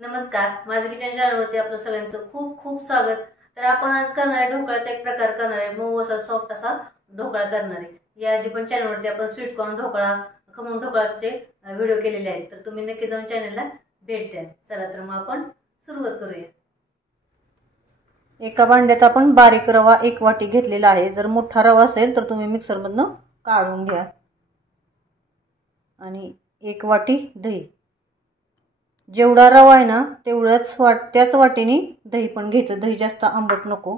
नमस्कार, माझ्या किचन चॅनलवरती आपलं सगळ्यांचं खूप खूप स्वागत। तर आपण आज करणार आहे ढोकळ्याचा एक प्रकार करणार आहे, मऊ असा सॉफ्ट असा ढोकळा करणार आहे। याआधी पण चॅनलवरती आपण स्वीट कॉर्न ढोकळा, खमण ढोकळ्याचे व्हिडिओ केलेले आहेत, तर तुम्ही नक्की जाऊन चॅनलला भेट द्या। चला तर मग आपण सुरुवात करूया। एका भांड्यात आपण बारीक रवा 1 वाटी घेतलेला आहे। जर मोठा रवा असेल तर तुम्ही मिक्सर मधून काढून घ्या। आणि 1 वाटी दही, जेवढा रवा आहे ना तेवढाच त्याच वाटीने दही पण घ्यायचं, दही जास्त आंबट नको।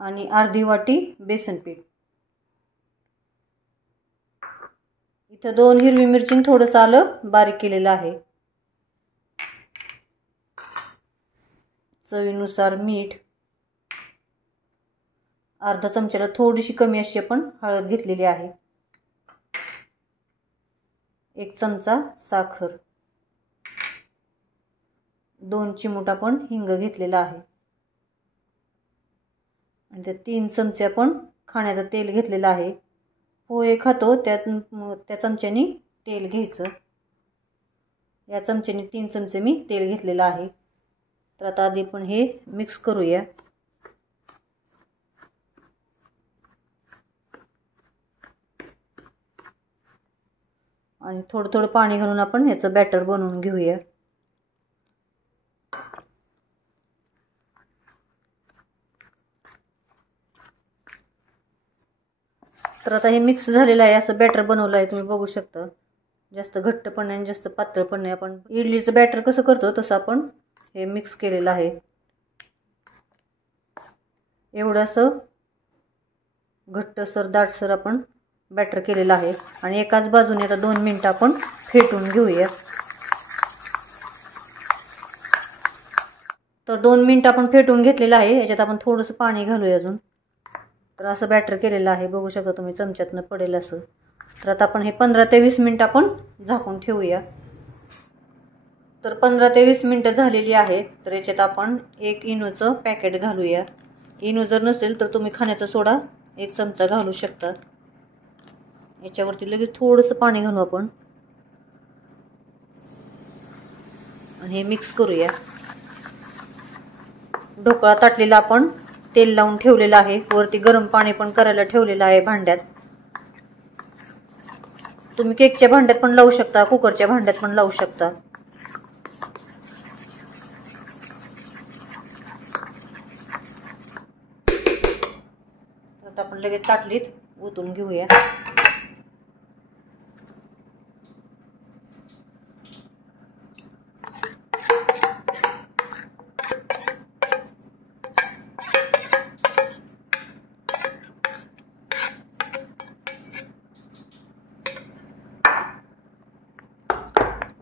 आणि अर्धी वाटी बेसन पीठ, इथं 2 हिरवी मिरची थोडंसं आलं बारीक केलेलं आहे, चवीनुसार मीठ, अर्धा चमच्याला थोडीशी कमी अशी आपण हळद घेतलेली आहे, 1 चमचा साखर, 2 चिमूट आपण हिंग घेतलेला आहे, आणि त्या 3 चमचे आपण खाण्याचं तेल घेतलेलं आहे। पोहे खातो त्या चमच्यानी तेल घ्यायचं। या चमच्यानी 3 चमचे मी तेल घेतलेलं आहे। तर आता आधी आपण हे मिक्स करूया। आणि थोडं थोडं पाणी घालून आपण याचं बॅटर बनवून घेऊया। तर आता हे मिक्स झालेलं आहे, असं बॅटर बनवलं आहे, तुम्ही बघू शकता। जास्त घट्ट पण नाही जास्त पातळ पण नाही। आपण इडलीचं बॅटर कसं करतो तसं आपण हे मिक्स केलेलं आहे। एवढंसं घट्टसर दाटसर आपण बॅटर केलेलं आहे। आणि एकाच बाजूने आता 2 मिनिटं आपण फेटून घेऊया। तर 2 मिनिटं आपण फेटून घेतलेलं आहे। याच्यात आपण थोडंसं पाणी घालूया अजून। तर असं बॅटर केलेलं आहे, बघू शकता तुम्ही, चमच्यातनं पडेल असं। तर आता आपण हे 15 ते 20 मिनिटं आपण झाकून ठेवूया। तर 15 ते 20 मिनिटं झालेली आहेत। तर याच्यात आपण 1 इनोचं पॅकेट घालूया। इनो जर नसेल तर तुम्ही खाण्याचा सोडा 1 चमचा घालू शकता। याच्यावरती लगेच थोडंसं पाणी घालू आपण आणि हे मिक्स करूया। ढोकळा ताटलीला आपण तेल लावून ठेवलेलं आहे, वरती गरम पाणी पण करायला ठेवलेलं आहे भांड्यात। तुम्ही केकच्या भांड्यात पण लावू शकता, कुकरच्या भांड्यात पण लावू शकता। आता आपण लगेच ताटलीत ओतून घेऊया।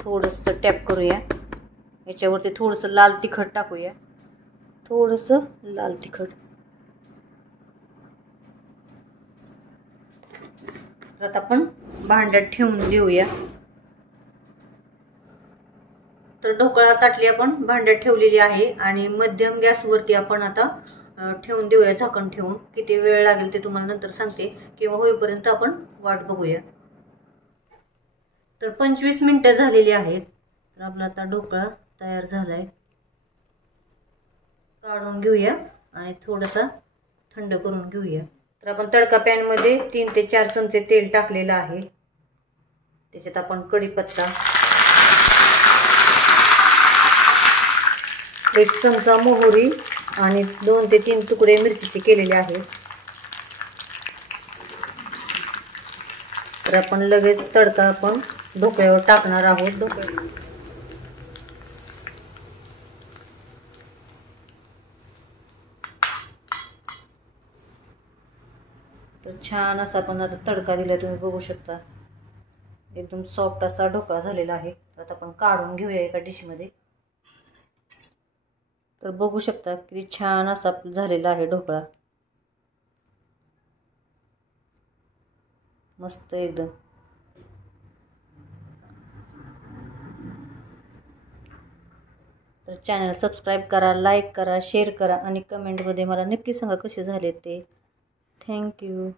थोडंसं टॅप करूया, याच्यावरती थोडंसं लाल तिखट टाकूया, थोडंसं लाल तिखट। तर आता आपण भांड्यात ठेवून देऊया। तर ढोकळा ताटली आपण भांड्यात ठेवलेली आहे आणि मध्यम गॅसवरती आपण आता ठेवून देऊया, झाकण ठेवून। किती वेळ लागेल ते तुम्हाला नंतर सांगते, किंवा होईपर्यंत आपण वाट बघूया। तर 25 मिनिटं झालेली आहेत। तर आपला आता ढोकळा तयार झालाय। काढून घेऊया आणि थोडासा थंड करून घेऊया। तर आपण तडका पॅन मध्ये 3 ते 4 चमचे तेल टाकलेलं आहे। त्याच्यात आपण कढीपत्ता, 1 चमचा मोहरी आणि 2 ते 3 तुकडे मिरचीचे केलेले आहेत। तर आपण लगेच तडका आपण ढोकळ्यावर टाकणार आहोत। तर छान असा आपण आता तडका दिला, तुम्ही बघू शकता। एकदम सॉफ्ट असा ढोकळा झालेला आहे। आता आपण काढून घेऊया एका डिश मध्ये। तर बघू शकता किती छान असा झालेला आहे ढोकळा, मस्त एकदम। तर चॅनल सबस्क्राइब करा, लाईक करा, शेअर करा आणि कमेंट मध्ये मला नक्की सांगा कसे झाले ते। Thank you.